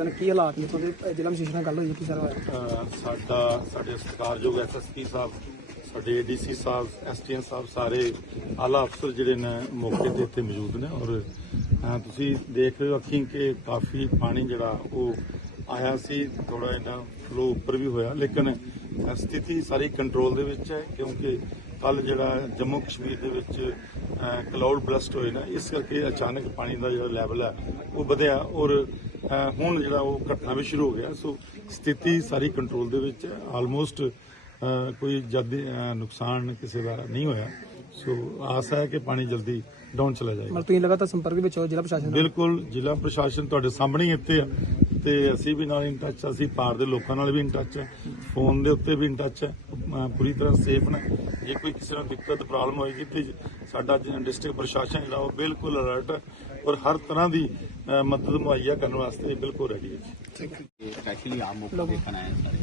ਤਨ ਕੀ ਹਾਲਾਤ ਨੇ ਤੁਹਾਡੇ ਅਹ, ਜ਼ਿਲ੍ਹਾ ਮਜੀਠਾ ਨਾਲ ਗੱਲ ਹੋਈ ਕੀ ਸਾਰਾ ਹੋਇਆ? ਸਾਡਾ ਸਾਡੇ ਸਤਿਕਾਰਯੋਗ ਐਸਐਸਪੀ ਸਾਹਿਬ ਸਾਡੇ ਏਡੀਸੀ ਸਾਹਿਬ ਐਸਟੀਐਮ ਸਾਹਿਬ ਸਾਰੇ ਆਲਾ ਅਫਸਰ ਜਿਹੜੇ ਨੇ ਮੌਕੇ ਤੇ ਇੱਥੇ ਮੌਜੂਦ ਨੇ ਔਰ ਅਹ ਤੁਸੀਂ ਦੇਖ ਰਹੇ ਹੋ ਅੱਖੀਂ ਕਿ ਕਾਫੀ ਪਾਣੀ ਜਿਹੜਾ ਉਹ ਆਇਆ ਸੀ ਥੋੜਾ ਇਹਨਾਂ ਫਲੋ ਉੱਪਰ ਵੀ ਹੋਇਆ ਲੇਕਿਨ ਸਥਿਤੀ ਸਾਰੀ ਕੰਟਰੋਲ ਦੇ ਵਿੱਚ ਹੈ ਕਿਉਂਕਿ ਕੱਲ ਜਿਹੜਾ ਜੰਮੂ ਕਸ਼ਮੀਰ ਦੇ ਵਿੱਚ ਕਲਾਉਡ ਬਲਸਟ ਹੋਏ ਨਾ ਇਸ ਕਰਕੇ ਅਚਾਨਕ ਪਾਣੀ ਦਾ ਜਿਹੜਾ ਲੈਵਲ ਹੈ ਉਹ ਵਧਿਆ ਔਰ ਹੁਣ ਜਿਹੜਾ ਉਹ ਘਟਨਾ ਵੀ ਸ਼ੁਰੂ ਹੋ ਗਿਆ ਸੋ ਸਥਿਤੀ ਸਾਰੀ ਕੰਟਰੋਲ ਦੇ ਵਿੱਚ ਹੈ। ਆਲਮੋਸਟ ਕੋਈ ਅਹ, ਨੁਕਸਾਨ ਕਿਸੇ ਦਾ ਨਹੀਂ ਹੋਇਆ। ਸੋ ਆਸ ਹੈ ਕਿ ਪਾਣੀ ਜਲਦੀ ਡਾਊਨ ਚਲਾ ਜਾਏਗਾ। ਮਤਲਬ ਤੁਸੀਂ ਲਗਾਤਾਰ ਸੰਪਰਕ ਵਿੱਚ ਹੋ ਜ਼ਿਲ੍ਹਾ ਪ੍ਰਸ਼ਾਸਨ ਨਾਲ? ਬਿਲਕੁਲ ਜ਼ਿਲ੍ਹਾ ਪ੍ਰਸ਼ਾਸਨ ਤੁਹਾਡੇ ਸਾਹਮਣੇ ਹੀ ਇੱਥੇ ਆ। ਤੇ ਅਸੀਂ ਵੀ ਨਾਲ ਇਨ ਟੱਚ ਅਸੀਂ ਪਾਰ ਦੇ ਲੋਕਾਂ ਨਾਲ ਵੀ ਇਨ ਟੱਚ ਹੈ ਫੋਨ ਦੇ ਉੱਤੇ ਵੀ ਇਨ ਟੱਚ ਹੈ ਪੂਰੀ ਤਰ੍ਹਾਂ ਸੇਫ ਨੇ। ਜੇ ਕੋਈ ਕਿਸੇ ਨੂੰ ਦਿੱਕਤ ਪ੍ਰੋਬਲਮ ਹੋਏਗੀ ਤੇ ਸਾਡਾ ਡਿਸਟ੍ਰਿਕਟ ਪ੍ਰਸ਼ਾਸਨ ਜਿਹੜਾ ਉਹ ਬਿਲਕੁਲ ਅਲਰਟ ਹੈ ਔਰ ਹਰ ਤਰ੍ਹਾਂ ਦੀ ਮਦਦ ਮੁਹੱਈਆ ਕਰਨ ਵਾਸਤੇ ਬਿਲਕੁਲ ਰੈਡੀ ਹੈ ਜੀ। ਸਪੈਸ਼ਲੀ ਆਪ ਮੌਕਾ ਦੇਖਣ ਆਏ ਸਾਰੇ।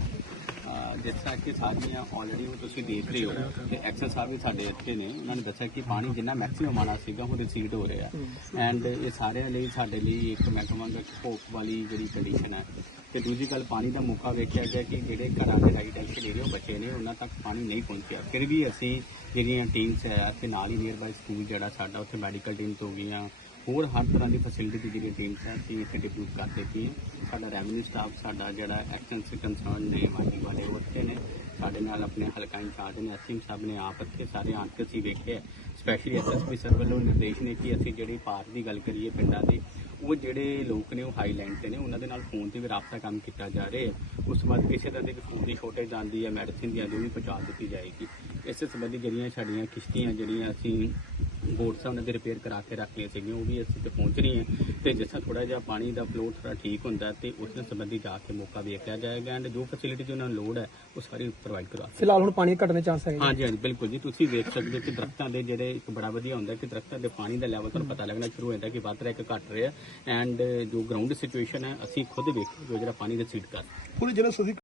ਜਿਸ ਤਰ੍ਹਾਂ ਕਿ ਸਾਰੀਆਂ ਆਲਰੇਡੀ ਹੁਣ ਤੁਸੀਂ ਦੇਖ ਰਹੇ ਹੋ ਕਿ ਐਕਸਲ ਸਾਹਿਬ ਵੀ ਸਾਡੇ ਇੱਥੇ ਨੇ। ਉਹਨਾਂ ਨੇ ਦੱਸਿਆ ਕਿ ਪਾਣੀ ਜਿੰਨਾ ਮੈਕਸਿਮਮ ਆਣਾ ਸੀਗਾ, ਉਹ ਰਿਸੀਡ ਹੋ ਰਿਹਾ। ਐਂਡ ਇਹ ਸਾਰਿਆਂ ਲਈ ਸਾਡੇ ਲਈ ਇੱਕ ਮੈਂ ਕਹਾਂਗਾ ਹੋਪ ਵਾਲੀ ਜਿਹੜੀ ਕੰਡੀਸ਼ਨ ਹੈ। ਤੇ ਦੂਜੀ ਗੱਲ, ਪਾਣੀ ਦਾ ਮੌਕਾ ਵੇਖਿਆ ਗਿਆ ਕਿ ਜਿਹੜੇ ਘਰਾਂ ਦੇ ਰਾਈਡੈਂਸ਼ੀਅਲ ਏਰੀਆ ਬਚੇ ਨੇ, ਉਹਨਾਂ ਤੱਕ ਪਾਣੀ ਨਹੀਂ ਪਹੁੰਚਿਆ। ਫਿਰ ਵੀ ਅਸੀਂ ਜਿਹੜੀਆਂ ਟੀਮਸ ਹੈ ਅਤੇ ਨਾਲ ਹੀ ਨੀਅਰ ਬਾਈ ਸਕੂਲ ਜਿਹੜਾ ਸਾਡਾ, ਉੱਥੇ ਮੈਡੀਕਲ ਟੀਮਸ ਹੋ ਗਈਆਂ। ਹੋਰ ਹਰ ਤਰ੍ਹਾਂ ਦੀ ਫੈਸਿਲਿਟੀ ਦੀ ਜਿਹੜੀ ਟੀਮਸ ਹੈ ਅਸੀਂ ਇੱਥੇ ਡਿਪਲੋਟ ਕਰ ਦਿੱਤੀ ਹੈ। ਸਾਡਾ ਰੈਵਨਿਊ ਸਟਾਫ ਸਾਡਾ ਜਿਹੜਾ ਐਕਸ਼ਨ ਸੇ ਕੰਸਰਨ ਨੇ ਮਾਲੀ ਵਾਲੇ ਉਹ ਉੱਥੇ ਨੇ। ਸਾਡੇ ਨਾਲ ਆਪਣੇ ਹਲਕਾ ਇੰਚਾਰਜ ਨੇ, ਐਸਐਮ ਸਾਹਿਬ ਨੇ ਆਪ ਇੱਥੇ ਸਾਰੇ ਆਣ ਕੇ ਅਸੀਂ ਵੇਖਿਆ। ਸਪੈਸ਼ਲੀ ਐਸਐਸਪੀ ਸਰ ਵੱਲੋਂ ਨਿਰਦੇਸ਼ ਨੇ ਕਿ ਅਸੀਂ ਜਿਹੜੀ ਪਾਰਕ ਦੀ ਗੱਲ ਕਰੀਏ ਪਿੰਡਾਂ ਦੀ, ਉਹ ਜਿਹੜੇ ਲੋਕ ਨੇ ਉਹ ਹਾਈਲੈਂਡ ਤੇ ਨੇ, ਉਹਨਾਂ ਦੇ ਨਾਲ ਫੋਨ ਤੇ ਵੀ ਰਾਬਤਾ ਕੰਮ ਕੀਤਾ ਜਾ ਰਿਹਾ ਉਸ ਤੋਂ ਬਾਅਦ ਕਿਸੇ ਤਰ੍ਹਾਂ ਦੀ ਫੂਡ ਦੀ ਸ਼ੋਰਟੇਜ ਆਉਂਦੀ ਹੈ ਮੈਡੀਸਿਨ ਦੀ ਜੋ ਵੀ ਪਹੁੰਚਾ ਦਿੱਤੀ ਜਾਏਗੀ। ਇਸੇ ਸੰਬੰਧੀ ਜਿਹੜੀਆਂ ਸਾਡੀਆਂ ਕਿਸ਼ਤੀਆਂ ਜਿਹੜੀਆਂ ਅਸੀਂ ਬੋਟਸ ਉਹਨਾਂ ਦੇ ਰਿਪੇਅਰ ਕਰਾ ਕੇ ਰੱਖ ਲਈਆਂ ਸੀਗੀਆਂ ਉਹ ਵੀ ਅਸੀਂ ਤੇ ਪਹੁੰਚ ਰਹੀਆਂ ਤੇ ਜਿਸ ਤਰ੍ਹਾਂ ਥੋੜਾ ਜਿਹਾ ਪਾਣੀ ਦਾ ਫਲੋ ਥੋੜਾ ਠੀਕ ਹੁੰਦਾ ਤੇ ਉਸ ਨਾਲ ਸੰਬੰਧੀ ਜਾ ਕੇ ਮੌਕਾ ਵੇਖਿਆ ਜਾਏਗਾ ਐਂਡ ਜੋ ਫੈਸਿਲਿਟੀ ਉਹਨਾਂ ਨੂੰ ਲੋੜ ਹੈ ਉਹ ਸਾਰੀ ਪ੍ਰੋਵਾਈਡ ਕਰਵਾ ਫਿਲਹਾਲ ਹੁਣ ਪਾਣੀ ਘਟਣ ਦੇ ਚਾਂਸ ਹੈਗੇ। ਹਾਂਜੀ ਹਾਂਜੀ ਬਿਲਕੁਲ ਜੀ। ਤੁਸੀਂ ਵੇਖ ਸਕਦੇ ਹੋ ਕਿ ਦਰਖਤਾਂ ਦੇ ਜਿਹੜੇ ਇੱਕ ਬੜਾ ਵਧੀਆ ਹੁੰਦਾ ਕਿ ਦਰਖਤਾਂ ਦੇ ਪਾਣੀ ਦਾ ਲੈਵਲ ਤੁਹਾਨੂੰ ਪਤਾ ਲੱਗਣਾ ਸ਼ੁਰੂ ਹੋ ਜਾਂਦਾ ਕਿ ਵੱਧ ਰਿਹਾ ਕਿ ਘਟ ਰਿਹਾ ਐਂਡ ਜੋ ਗਰਾਊਂਡ ਸਿਚੁਏਸ਼ਨ ਹੈ ਅਸੀਂ ਖੁਦ ਵੇਖ ਜੋ ਜਿਹੜਾ ਪਾਣੀ ਦਾ ਸੀਟ ਕਰ ਪੂਰੇ ਤੁਸੀਂ